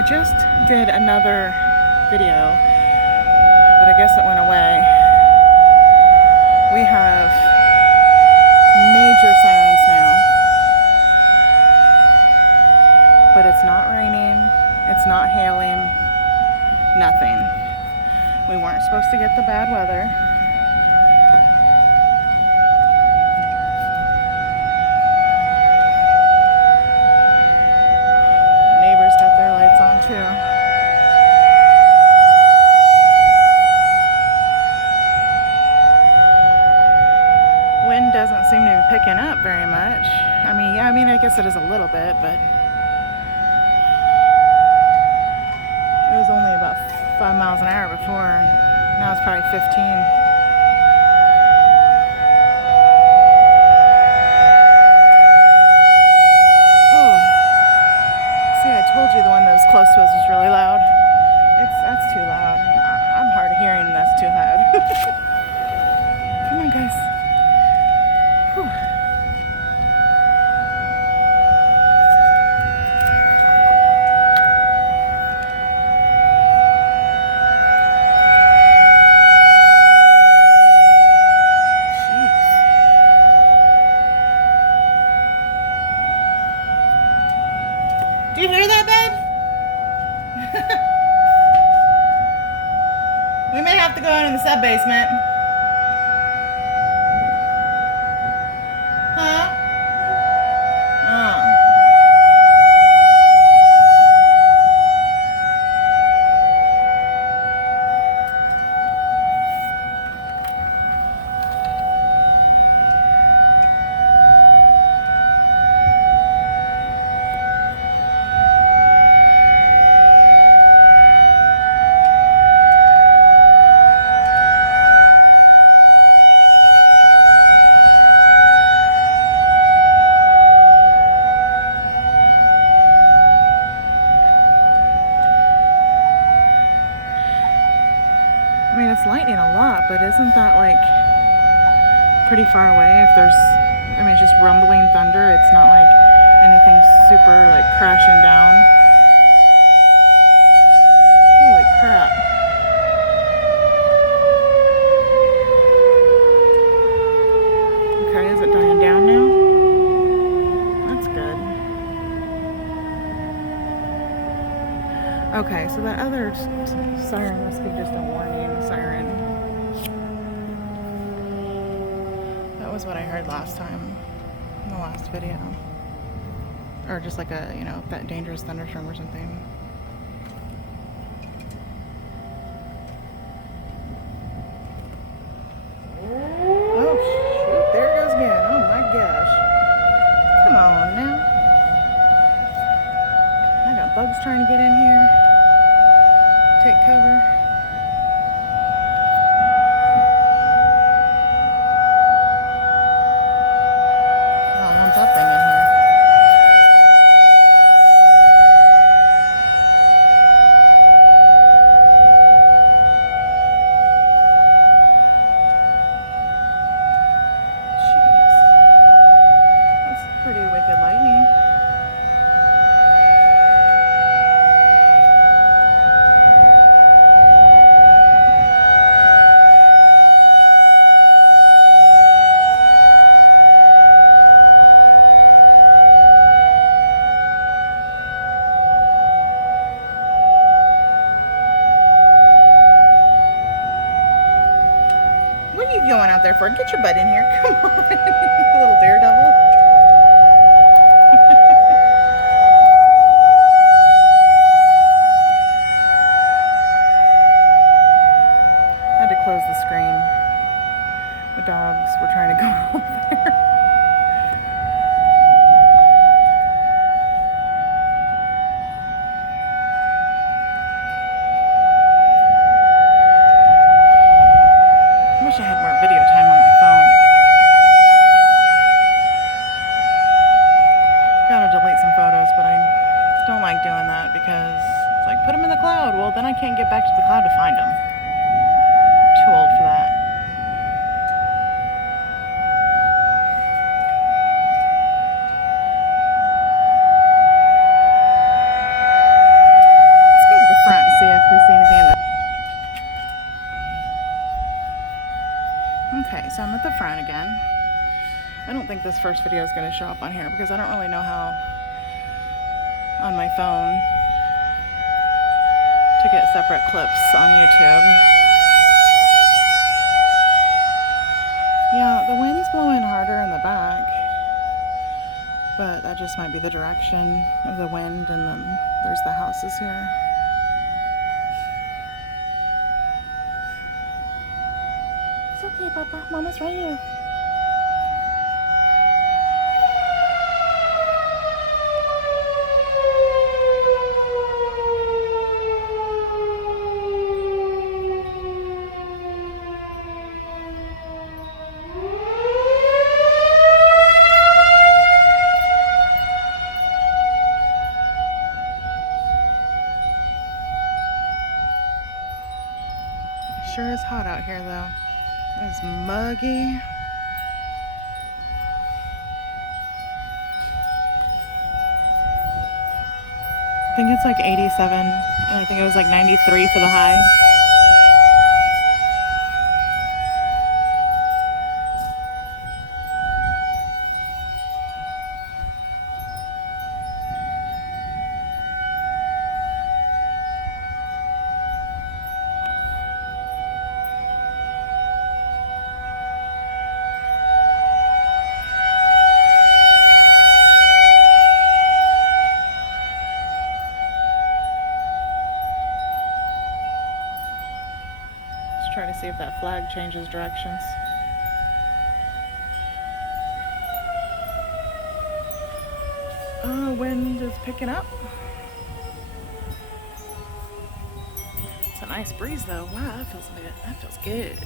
I just did another video, but I guess it went away. We have major sirens now, but it's not raining, it's not hailing, nothing. We weren't supposed to get the bad weather. Neighbors got their lights on too. Wind doesn't seem to be picking up very much. I guess it is a little bit, but it was only about 5 miles an hour before. Now it's probably 15. Oh, see, I told you the one that was close to us was really loud. That's too loud. I'm hard of hearing and that's too loud. Come on, guys. Whew. Do you hear that, babe? We may have to go out in the sub-basement. Huh? Oh. I mean, it's lightning a lot, but isn't that like pretty far away? It's just rumbling thunder. It's not like anything super like crashing down. Holy crap. Okay, is it dying down now? That's good. Okay, so that other siren must be just a warning siren. That was what I heard last time in the last video. Or just like that dangerous thunderstorm or something. Oh shoot, there it goes again. Oh my gosh. Come on now. I got bugs trying to get in here. Take cover. I don't want that thing in here. Jeez. That's pretty wicked lightning. What are you going out there for? Get your butt in here. Come on, you little daredevil. I had to close the screen. The dogs were trying to go over there. I wish I had more video time on my phone. Gotta delete some photos, but I don't like doing that because it's like, put them in the cloud. Well, then I can't get back to the cloud to find them. Too old for that. think this first video is going to show up on here because I don't really know how on my phone to get separate clips on YouTube. Yeah, the wind's blowing harder in the back, but that just might be the direction of the wind, and then there's the houses here. It's okay, Papa. Mama's right here. Sure is hot out here, though. It's muggy. I think it's like 87, and I think it was like 93 for the high. Try to see if that flag changes directions. Wind is picking up. It's a nice breeze though. Wow, that feels good. That feels good.